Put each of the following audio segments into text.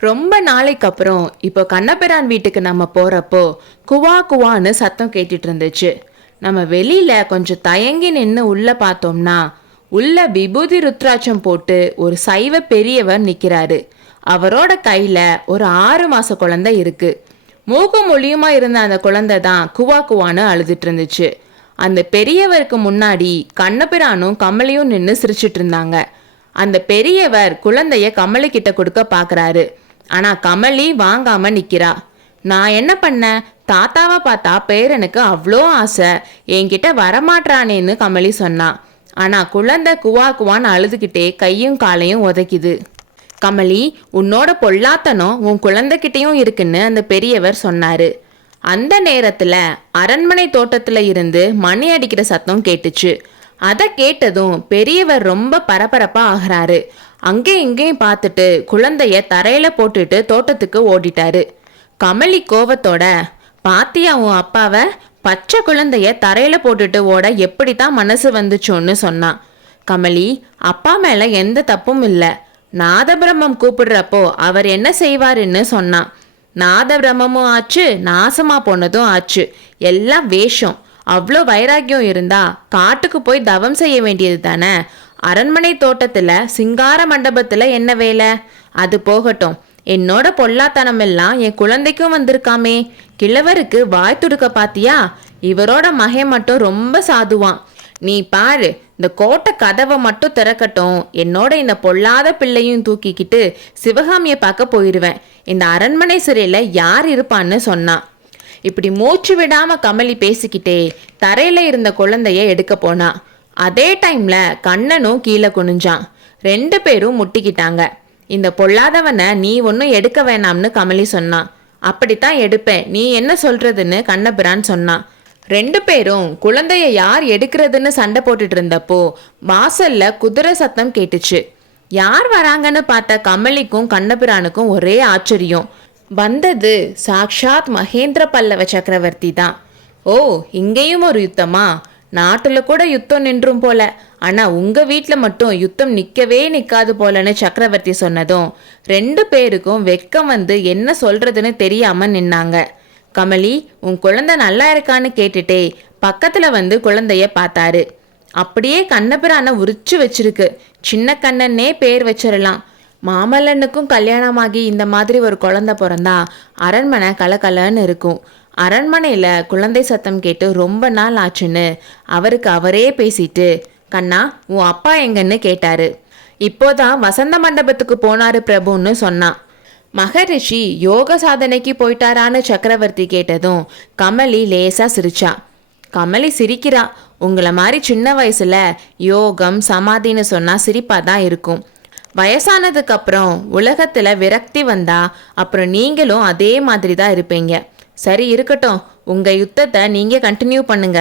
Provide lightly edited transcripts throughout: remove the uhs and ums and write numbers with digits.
ரொம்ப நாளைக்கு அப்புறம் இப்போ கண்ணபிரான் வீட்டுக்கு நம்ம போறப்போ குவா குவான்னு சத்தம் கேட்டுட்டு இருந்துச்சு. நம்ம வெளியில கொஞ்சம் தயங்கி நின்று உள்ள பார்த்தோம்னா உள்ள விபூதி ருத்ராட்சம் போட்டு ஒரு சைவ பெரியவர் நிக்கிறாரு. அவரோட கையில ஒரு 6 மாச குழந்தை இருக்கு. மூக்கும் மொழியுமா இருந்த அந்த குழந்தை தான் குவா குவான்னு அழுதுட்டு இருந்துச்சு. அந்த பெரியவருக்கு முன்னாடி கண்ணபிரானும் கமலியும் நின்று சிரிச்சிட்டு இருந்தாங்க. அந்த பெரியவர் குழந்தைய கமலி கிட்ட கொடுக்க பாக்குறாரு. ஆனா கமலி வாங்காம நிக்கிறா. நான் என்ன பண்ண, தாத்தாவை பார்த்தா பேரனுக்கு அவ்வளோ ஆசை, என்கிட்ட வரமாட்டானேன்னு கமலி சொன்னா. ஆனா குழந்தை குவா குவான்னு அழுதுகிட்டே கையும் காலையும் உதைக்குது. கமலி, உன்னோட பொல்லாத்தனம் உன் குழந்தைகிட்டையும் இருக்குன்னு அந்த பெரியவர் சொன்னாரு. அந்த நேரத்துல அரண்மனை தோட்டத்துல இருந்து மணி அடிக்கிற சத்தம் கேட்டுச்சு. அதை கேட்டதும் பெரியவர் ரொம்ப பரபரப்பா ஆகிறாரு. அங்கே இங்கேயும் பார்த்துட்டு குழந்தைய தரையில போட்டுட்டு தோட்டத்துக்கு ஓடிட்டாரு. கமலி கோவத்தோட, பாத்தியா உன் அப்பாவை, பச்சை குழந்தைய தரையில போட்டுட்டு ஓட எப்படித்தான் மனசு வந்துச்சோன்னு சொன்னான். கமலி, அப்பா மேல எந்த தப்பும் இல்லை, நாதபிரம்மம் கூப்பிடுறப்போ அவர் என்ன செய்வாருன்னு சொன்னான். நாதபிரம்மமும் ஆச்சு, நாசமா போனதும் ஆச்சு, எல்லாம் வேஷம். அவ்வளோ வைராக்கியம் இருந்தா காட்டுக்கு போய் தவம் செய்ய வேண்டியது தானே. அரண்மனை தோட்டத்துல சிங்கார மண்டபத்துல என்ன வேலை? அது போகட்டும், என்னோட பொல்லாத்தனம் எல்லாம் என் குழந்தைக்கும் வந்திருக்காமே. கிழவருக்கு வாய் துடுக்க பாத்தியா? இவரோட மகன் மட்டும் ரொம்ப சாதுவான். நீ பாரு, இந்த கோட்டை கதவை மட்டும் திறக்கட்டும், என்னோட இந்த பொல்லாத பிள்ளையும் தூக்கிக்கிட்டு சிவகாமியை பார்க்க போயிடுவேன். இந்த அரண்மனை சிறையில யார் இருப்பான்னு சொன்னான். இப்படி மூச்சு விடாம கமலி பேசிக்கிட்டே தரையில இருந்த குழந்தைய எடுக்க போனா. அதே டைம்ல கண்ணனும் கீழே குனிஞ்சான். 2 பேரும் முட்டிக்கிட்டாங்க. இந்த பொல்லாதவனை நீ ஒன்னும் எடுக்க வேணாம்னு கமலி சொன்னான். அப்படித்தான் எடுப்பேன், நீ என்ன சொல்றதுன்னு கண்ணபிரான் சொன்னான். 2 பேரும் குழந்தைய யார் எடுக்கிறதுன்னு சண்டை போட்டுட்டு இருந்தப்போ வாசல்ல குதிரை சத்தம் கேட்டுச்சு. யார் வராங்கன்னு பார்த்த கமலிக்கும் கண்ணபிரானுக்கும் ஒரே ஆச்சரியம். வந்தது சாக்ஷாத் மகேந்திர பல்லவ சக்கரவர்த்தி தான். ஓ, இங்கேயும் ஒரு யுத்தமா? நாட்டுல கூட யுத்தம் நின்றும் போல, ஆனா உங்க வீட்டுல மட்டும் யுத்தம் நிக்கவே நிக்காது போலன்னு சக்கரவர்த்தி சொன்னதும் 2 பேருக்கும் வெக்கம் வந்து என்ன சொல்றதுன்னு தெரியாம நின்னாங்க. கமலி, உன் குழந்தை நல்லா இருக்கான்னு கேட்டுட்டே பக்கத்துல வந்து குழந்தைய பார்த்தாரு. அப்படியே கண்ணபிரான உரிச்சு வச்சிருக்கு. சின்ன கண்ணன்னே பேர் வச்சிடலாம். மாமல்லனுக்கும் கல்யாணமாகி இந்த மாதிரி ஒரு குழந்தை பிறந்தா அரண்மனை கலகலன்னு இருக்கும். அரண்மனையில் குழந்தை சத்தம் கேட்டு ரொம்ப நாள் ஆச்சுன்னு அவருக்கு அவரே பேசிட்டு, கண்ணா உன் அப்பா எங்கன்னு கேட்டாரு. இப்போதான் வசந்த மண்டபத்துக்கு போனாரு பிரபுன்னு சொன்னான். மகரிஷி யோக சாதனைக்கு போயிட்டாரான்னு சக்கரவர்த்தி கேட்டதும் கமலி லேசா சிரிச்சா. கமலி சிரிக்கிறா. உங்களை மாதிரி சின்ன வயசுல யோகம் சமாதின்னு சொன்னா சிரிப்பா தான் இருக்கும். வயசானதுக்கு அப்புறம் உலகத்துல விரக்தி வந்தா அப்புறம் நீங்களும் அதே மாதிரி தான் இருப்பீங்க. சரி இருக்கட்டும், உங்க யுத்தத்தை நீங்க கண்டினியூ பண்ணுங்க,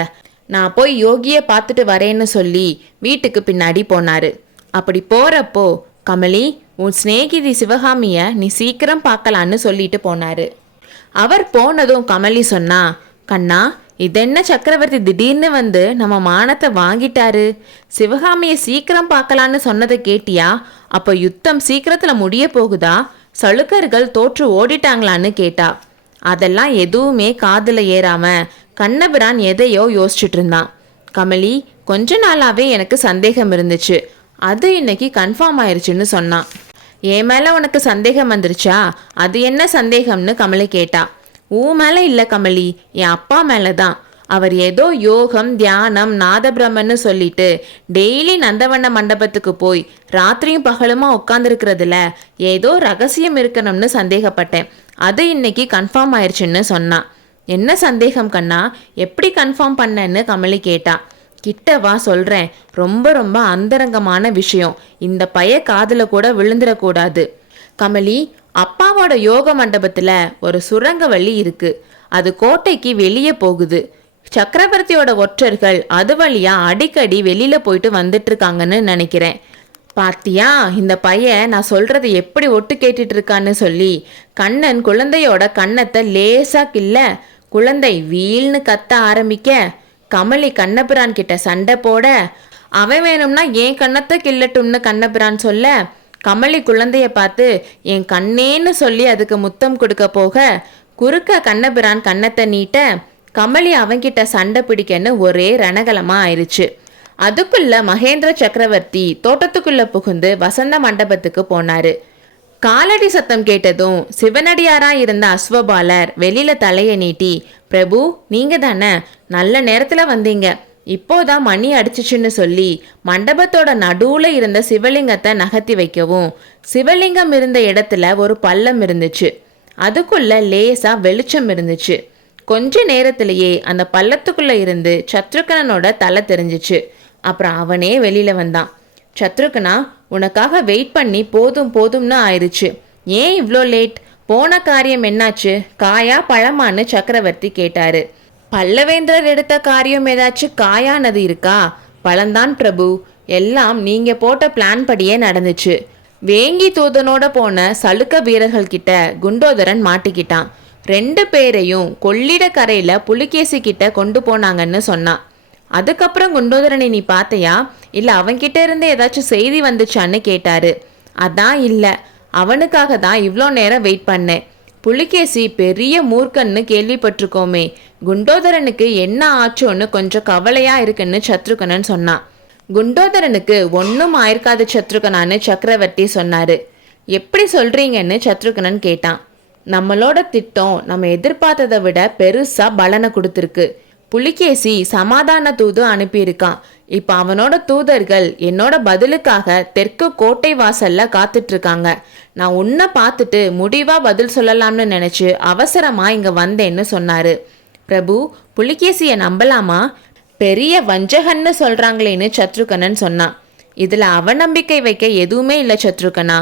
நான் போய் யோகியை பார்த்துட்டு வரேன்னு சொல்லி வீட்டுக்கு பின்னாடி போனாரு. அப்படி போறப்போ கமலி, உன் சிநேகிதி சிவகாமிய நீ சீக்கிரம் பார்க்கலான்னு சொல்லிட்டு போனாரு. அவர் போனதும் கமலி சொன்னா, கண்ணா, இதென்ன சக்கரவர்த்தி திடீர்னு வந்து நம்ம மானத்தை வாங்கிட்டாரு? சிவகாமியை சீக்கிரம் பார்க்கலான்னு சொன்னதை கேட்டியா? அப்போ யுத்தம் சீக்கிரத்துல முடிய போகுதா? சளுக்கர்கள் தோற்று ஓடிட்டாங்களான்னு கேட்டா. அதெல்லாம் எதுவுமே காதுல ஏறாம கண்ணபிரான் எதையோ யோசிச்சுட்டு இருந்தான். கமலி, கொஞ்ச நாளாவே எனக்கு சந்தேகம் இருந்துச்சு, அது இன்னைக்கு கன்ஃபார்ம் ஆயிருச்சுன்னு சொன்னான். என் மேல உனக்கு சந்தேகம் வந்துருச்சா? அது என்ன சந்தேகம்னு கமலி கேட்டா. உன் மேல இல்ல கமலி, என் அப்பா மேலதான். அவர் ஏதோ யோகம் தியானம் நாதபிரம்மன்னு சொல்லிட்டு டெய்லி நந்தவண்ண மண்டபத்துக்கு போய் ராத்திரியும் பகலுமா உட்காந்துருக்கிறதுல ஏதோ ரகசியம் இருக்கணும்னு சந்தேகப்பட்டேன். அது இன்னைக்கு கன்ஃபார்ம் ஆயிடுச்சுன்னு சொன்னான். என்ன சந்தேகம் கண்ணா? எப்படி கன்ஃபார்ம் பண்ணன்னு கமலி கேட்டா. கிட்டவா சொல்றேன், ரொம்ப ரொம்ப அந்தரங்கமான விஷயம், இந்த பைய காதுல கூட விழுந்துடக்கூடாது. கமலி, அப்பாவோட யோக மண்டபத்துல ஒரு சுரங்க வழி இருக்கு. அது கோட்டைக்கு வெளியே போகுது. சக்கரவர்த்தியோட ஒற்றர்கள் அது வழியா அடிக்கடி வெளியில போயிட்டு வந்துட்டு இருக்காங்கன்னு நினைக்கிறேன். பாத்தியா, இந்த பையன் நான் சொல்றதை எப்படி ஒட்டு கேட்டுட்டு இருக்கான்னு சொல்லி கண்ணன் குழந்தையோட கன்னத்தை லேசா கில்ல குழந்தை வீல்னு கத்த ஆரம்பிக்க கமலி கண்ணபிரான் கிட்ட சண்டை போட, அவன் வேணும்னா ஏன் கண்ணத்தை கிள்ளட்டும்னு கண்ணபிரான் சொல்ல கமலி குழந்தைய பார்த்து என் கண்ணேன்னு சொல்லி அதுக்கு முத்தம் கொடுக்க போக குறுக்க கண்ணபிரான் கன்னத்தை நீட்ட கமலி அவன்கிட்ட சண்டை பிடிக்கன்னு ஒரே ரணகலமா ஆயிடுச்சு. அதுக்குள்ள மகேந்திர சக்கரவர்த்தி தோட்டத்துக்குள்ள புகுந்து வசந்த மண்டபத்துக்கு போனாரு. காலடி சத்தம் கேட்டதும் சிவனடியாரா இருந்த அஸ்வபாலர் வெளியில தலையை நீட்டி, பிரபு நீங்க தானே, நல்ல நேரத்துல வந்தீங்க, இப்போதான் மணி அடிச்சிச்சுன்னு சொல்லி மண்டபத்தோட நடுவுல இருந்த சிவலிங்கத்தை நகர்த்தி வைக்கவும் சிவலிங்கம் இருந்த இடத்துல ஒரு பள்ளம் இருந்துச்சு. அதுக்குள்ள லேசா வெளிச்சம் இருந்துச்சு. கொஞ்ச நேரத்திலேயே அந்த பள்ளத்துக்குள்ள இருந்து சத்ருகனனோட தலை தெரிஞ்சிச்சு. அப்புறம் அவனே வெளியில வந்தான். சத்ருகனா, உனக்காக வெயிட் பண்ணி போதும் போதும்னு ஆயிடுச்சு, ஏன் இவ்வளோ லேட்? போன காரியம் என்னாச்சு? காயா பழமான்னு சக்கரவர்த்தி கேட்டாரு. பல்லவேந்திரர் எடுத்த காரியம் ஏதாச்சும் காயானது இருக்கா? பழந்தான் பிரபு, எல்லாம் நீங்க போட்ட பிளான் படியே நடந்துச்சு. வேங்கி தூதனோட போன சலுக்க வீரர்கள் கிட்ட குண்டோதரன் மாட்டிக்கிட்டான். 2 பேரையும் கொள்ளிடக்கரையில புலிகேசி கிட்ட கொண்டு போனாங்கன்னு சொன்னான். அதுக்கப்புறம் குண்டோதரனை நீ பார்த்தையா, இல்ல அவன்கிட்ட இருந்து ஏதாச்சும் செய்தி வந்துச்சான்னு கேட்டாரு. அதான் இல்ல, அவனுக்காக தான் இவ்வளோ நேரம் வெயிட் பண்ணேன். புலிகேசி பெரிய மூர்க்கன்னு கேள்விப்பட்டிருக்கோமே, குண்டோதரனுக்கு என்ன ஆச்சோன்னு கொஞ்சம் கவலையா இருக்குன்னு சத்ருகனன் சொன்னான். குண்டோதரனுக்கு ஒன்றும் ஆயிருக்காது சத்ருகனான்னு சக்கரவர்த்தி சொன்னாரு. எப்படி சொல்றீங்கன்னு சத்ருகனன் கேட்டான். நம்மளோட திட்டம் நம்ம எதிர்பார்த்ததை விட பெருசா பலனை கொடுத்துருக்கு. புலிகேசி சமாதான தூது அனுப்பியிருக்கான். இப்ப அவனோட தூதர்கள் என்னோட பதிலுக்காக தெற்கு கோட்டை வாசல்ல காத்துட்டு இருக்காங்க. நான் உன்னை பார்த்துட்டு முடிவா பதில் சொல்லலாம்னு நினைச்சு அவசரமா இங்க வந்தேன்னு சொன்னாரு. பிரபு, புலிகேசிய நம்பலாமா? பெரிய வஞ்சகன்னு சொல்றாங்களேன்னு சத்ருகனன் சொன்னான். இதுல அவநம்பிக்கை வைக்க எதுவுமே இல்லை சத்ருகனா.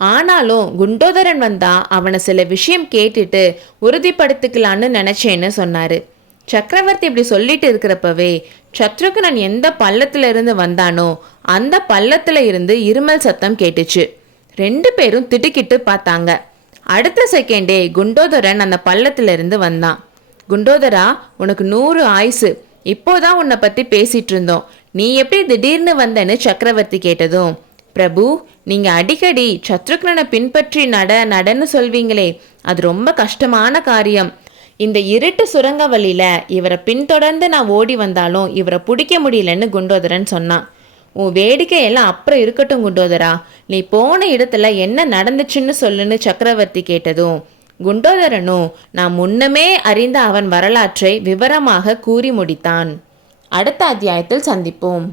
ஆனாலும் குண்டோதரன் வந்தா அவனை சில விஷயம் கேட்டுட்டு உறுதிப்படுத்திக்கலான்னு நினைச்சேன்னு சொன்னாரு. சக்கரவர்த்தி இப்படி சொல்லிட்டு இருக்கிறப்பவே சத்ருகனன் எந்த பள்ளத்துல இருந்து வந்தானோ அந்த பள்ளத்துல இருந்து இருமல் சத்தம் கேட்டுச்சு. 2 பேரும் திடுக்கிட்டு பார்த்தாங்க. அடுத்த செகண்டே குண்டோதரன் அந்த பள்ளத்துல இருந்து வந்தான். குண்டோதரா, உனக்கு 100 ஆயுசு. இப்போதான் உன்னை பத்தி பேசிட்டு இருந்தோம், நீ எப்படி திடீர்னு வந்தன்னு சக்கரவர்த்தி கேட்டதும், பிரபு, நீங்க அடிக்கடி சத்ருகனனை பின்பற்றி நடன்னு சொல்வீங்களே, அது ரொம்ப கஷ்டமான காரியம். இந்த இருட்டு சுரங்க வழியில இவரை பின்தொடர்ந்து நான் ஓடி வந்தாலும் இவரை பிடிக்க முடியலன்னு குண்டோதரன் சொன்னான். உன் வேடிக்கையெல்லாம் அப்புறம் இருக்கட்டும் குண்டோதரா, நீ போன இடத்துல என்ன நடந்துச்சுன்னு சொல்லுன்னு சக்கரவர்த்தி கேட்டதும் குண்டோதரனும் நான் முன்னமே அறிந்த அவன் வரலாற்றை விவரமாக கூறி முடித்தான். அடுத்த அத்தியாயத்தில் சந்திப்போம்.